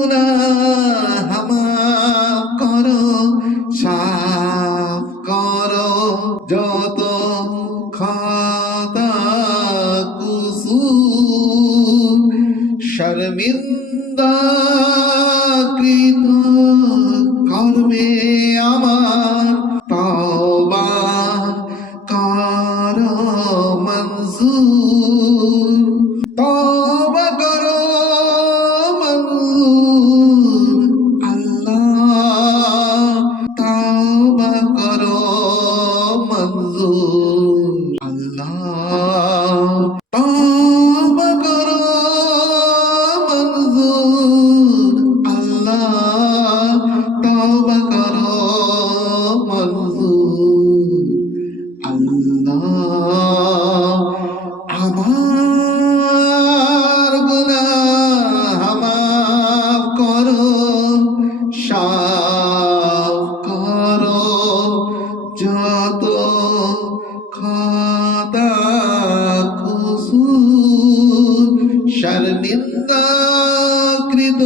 গুনাহ মাফ করো, সাফ করো যত খাতা কুসুর, শর্মিন্দা কৃত কর্মে আমার তওবা করো মঞ্জুর, তওবা করো মঞ্জুর আল্লাহ, তওবা করো মঞ্জুর আল্লাহ, তওবা করো মঞ্জুর আল্লাহ, তওবা করো মঞ্জুর আল্লাহ। আমার গুনাহ মাফ করো, সাফ করো যত খাতা কুসুর, শর্মিন্দা কৃত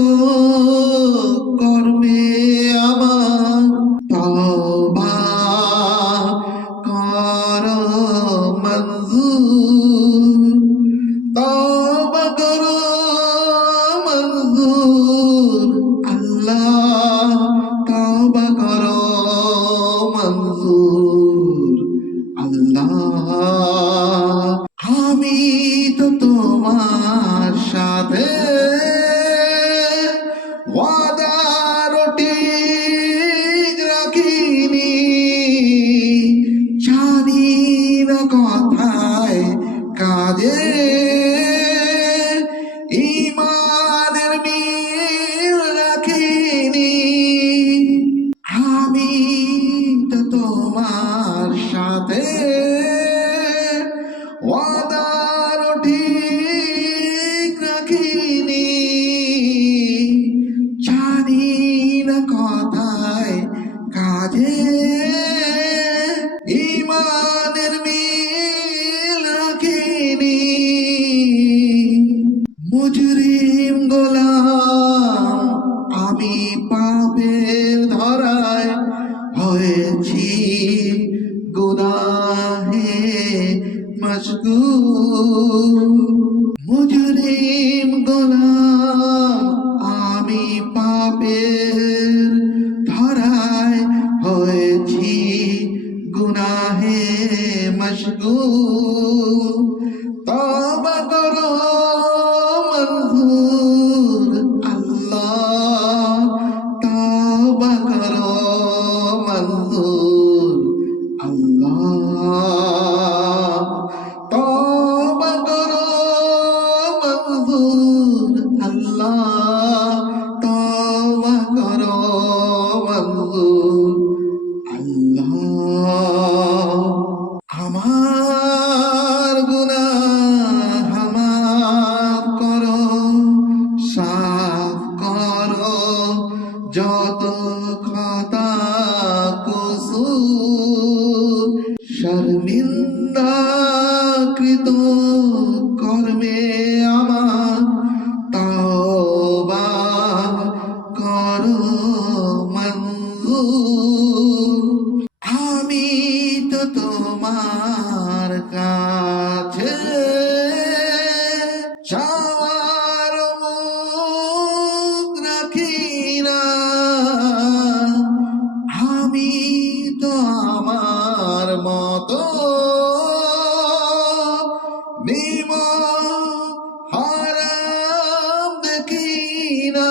কর্মে আমার তওবা করো মঞ্জুর, তওবা করো মঞ্জুর আল্লাহ, তওবা করো মঞ্জুর আল্লাহ। আমি তো তোমার সাথে ওয়াদার ঠিক রাখিনি, জানি না কথায় কাজে ইমানের মিল রাখিনি। আমি তো তোমার সাথে ওয়াদার ঠিক রাখিনি, জানি না কথায় কাজে ইমানের মিল রাখিনি। মুজরিম গোলাম আমি পাপের ধরায় হয়েছি গুনাহে মশগুল, মুজরিম গোলাম আমি পাপের ধরায় হয়েছি গুনাহে মশগুল, তওবা করো মঞ্জুর আল্লাহ, তওবা করো মঞ্জুর আল্লাহ, তওবা করো মঞ্জুর আল্লাহ, তওবা করো মঞ্জুর আল্লাহ। আমার গুনাহ মাফ করো, সাফ করো যত খাতা কুসুর, শর্মিন্দা কৃত কর্মে আমার তওবা করো মঞ্জুর। আমি তো তোমার কাছে চাওয়ার মুখ রাখি না, আমি তো আমার মতো হারাম দেখি না,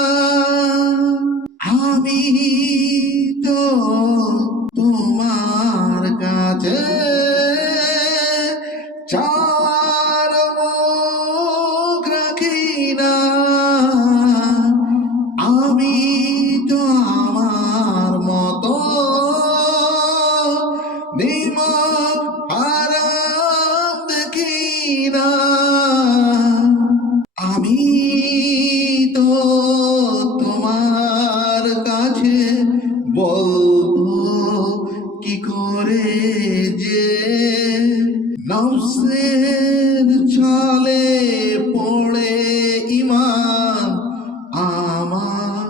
আমি তো তোমার কাছে চাওয়ার মুখ রাখি না, আমি তো আমার মতো হারাম দেখি না, আমি তো তোমার কাছে বলবো কি করে যে নফসের ছলে পড়ে ইমান আমার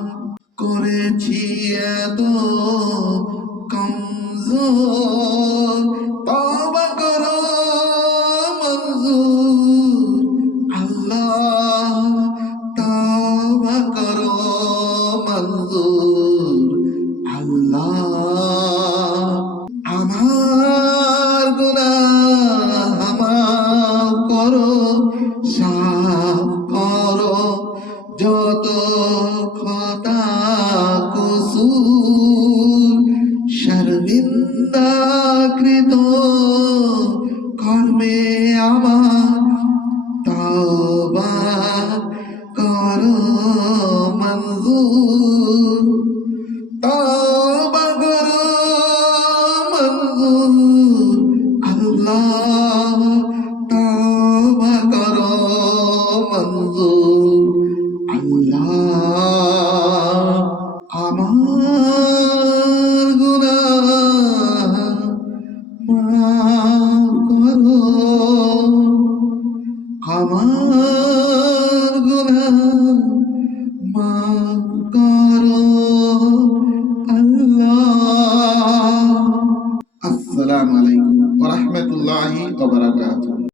যত খতা কসুর শর্মিন্দাকৃত কর্মে আমার তওবা করো মঞ্জুর তওবা করো মঞ্জুর আল্লাহ তওবা করো মঞ্জুর আল্লাহ আমার গুনাহ মাফ করো আমার গুনাহ